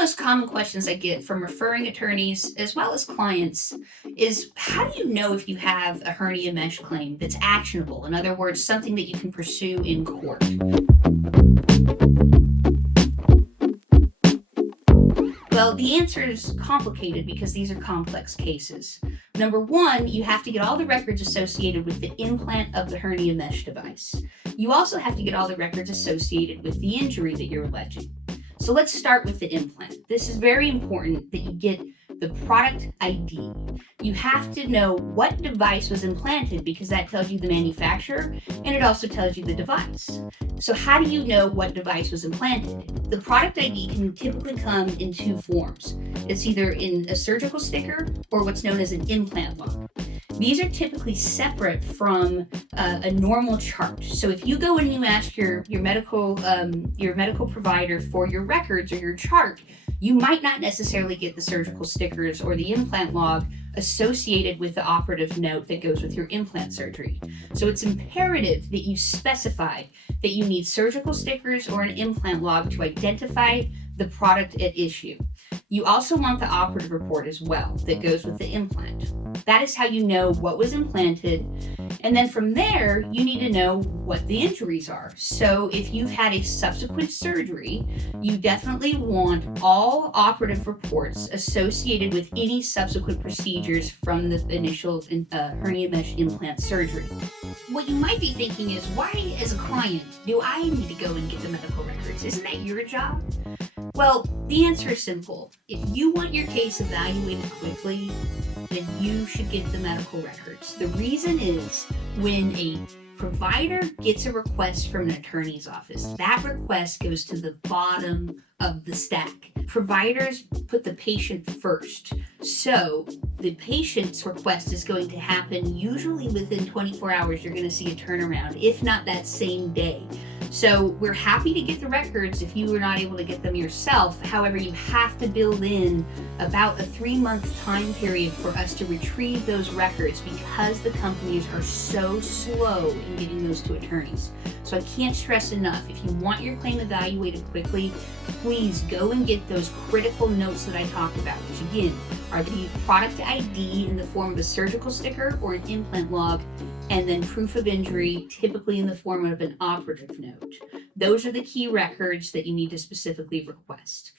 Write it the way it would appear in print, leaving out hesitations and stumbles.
the most common questions I get from referring attorneys as well as clients is how do you know if you have a hernia mesh claim that's actionable? In other words, something that you can pursue in court. Well, the answer is complicated because these are complex cases. Number one, you have to get all the records associated with the implant of the hernia mesh device. You also have to get all the records associated with the injury that you're alleging. So let's start with the implant. This is very important that you get the product ID. You have to know what device was implanted because that tells you the manufacturer and it also tells you the device. So how do you know what device was implanted? The product ID can typically come in two forms. It's either in a surgical sticker or what's known as an implant log. These are typically separate from a normal chart. So if you go and you ask your medical provider for your records or your chart, you might not necessarily get the surgical stickers or the implant log associated with the operative note that goes with your implant surgery. So it's imperative that you specify that you need surgical stickers or an implant log to identify the product at issue. You also want the operative report as well that goes with the implant. That is how you know what was implanted. And then from there, you need to know what the injuries are. So if you've had a subsequent surgery, you definitely want all operative reports associated with any subsequent procedures from the initial hernia mesh implant surgery. What you might be thinking is, why, as a client, do I need to go and get the medical records? Isn't that your job? Well, the answer is simple. If you want your case evaluated quickly, then you should get the medical records. The reason is when a provider gets a request from an attorney's office, that request goes to the bottom of the stack. Providers put the patient first. So the patient's request is going to happen usually within 24 hours. You're going to see a turnaround, if not that same day. So we're happy to get the records if you were not able to get them yourself. However, you have to build in about a 3-month time period for us to retrieve those records because the companies are so slow in getting those to attorneys. So I can't stress enough, if you want your claim evaluated quickly, please go and get those critical notes that I talked about, which again are the product ID in the form of a surgical sticker or an implant log, and then proof of injury, typically in the form of an operative note. Those are the key records that you need to specifically request.